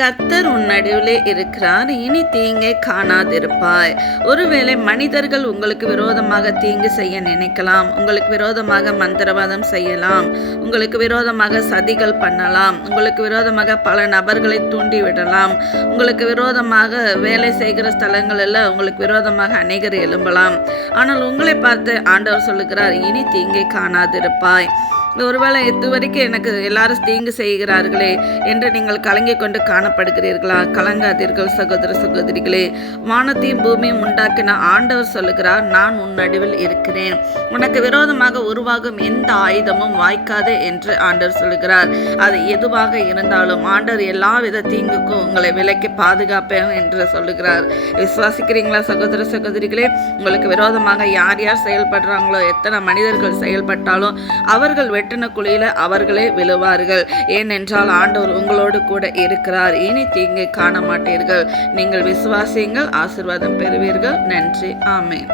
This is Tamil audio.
கர்த்தர் உன் நடுவிலே இருக்கிறார், இனி தீங்கை காணாதிருப்பாய். ஒருவேளை மனிதர்கள் உங்களுக்கு விரோதமாக தீங்கு செய்ய நினைக்கலாம், உங்களுக்கு விரோதமாக மந்திரவாதம் செய்யலாம், உங்களுக்கு விரோதமாக சதிகள் பண்ணலாம், உங்களுக்கு விரோதமாக பல நபர்களை தூண்டி விடலாம், உங்களுக்கு விரோதமாக வேலை செய்கிற ஸ்தலங்களில் உங்களுக்கு விரோதமாக அநேகர் எழும்பலாம். ஆனால் உங்களை பார்த்து ஆண்டவர் சொல்லுகிறார், இனி தீங்கை காணாதிருப்பாய். ஒருவேளை இதுவரைக்கும் எனக்கு எல்லாரும் தீங்கு செய்கிறார்களே என்று நீங்கள் கலங்கி கொண்டு காணப்படுகிறீர்களா? கலங்காதீர்கள் சகோதர சகோதரிகளே. வானத்தையும் பூமியும் உண்டாக்கின ஆண்டவர் சொல்லுகிறார், நான் உன் நடுவில் இருக்கிறேன், உனக்கு விரோதமாக உருவாகும் எந்த ஆயுதமும் வாய்க்காது என்று ஆண்டவர் சொல்லுகிறார். அது எதுவாக இருந்தாலும் ஆண்டவர் எல்லா வித தீங்குக்கும் உங்களை விலக்கி பாதுகாப்பேன் என்று சொல்லுகிறார். விசுவாசிக்கிறீங்களா சகோதர சகோதரிகளே? உங்களுக்கு விரோதமாக யார் யார் செயல்படுறாங்களோ, எத்தனை மனிதர்கள் செயல்பட்டாலும் அவர்கள் வெட்டின குழியில அவர்களே விழுவார்கள். ஏனென்றால் ஆண்டவர் உங்களோடு கூட இருக்கிறார். இனி தீங்கை காண மாட்டீர்கள். நீங்கள் விசுவாசியுங்கள், ஆசீர்வாதம் பெறுவீர்கள். நன்றி. ஆமென்.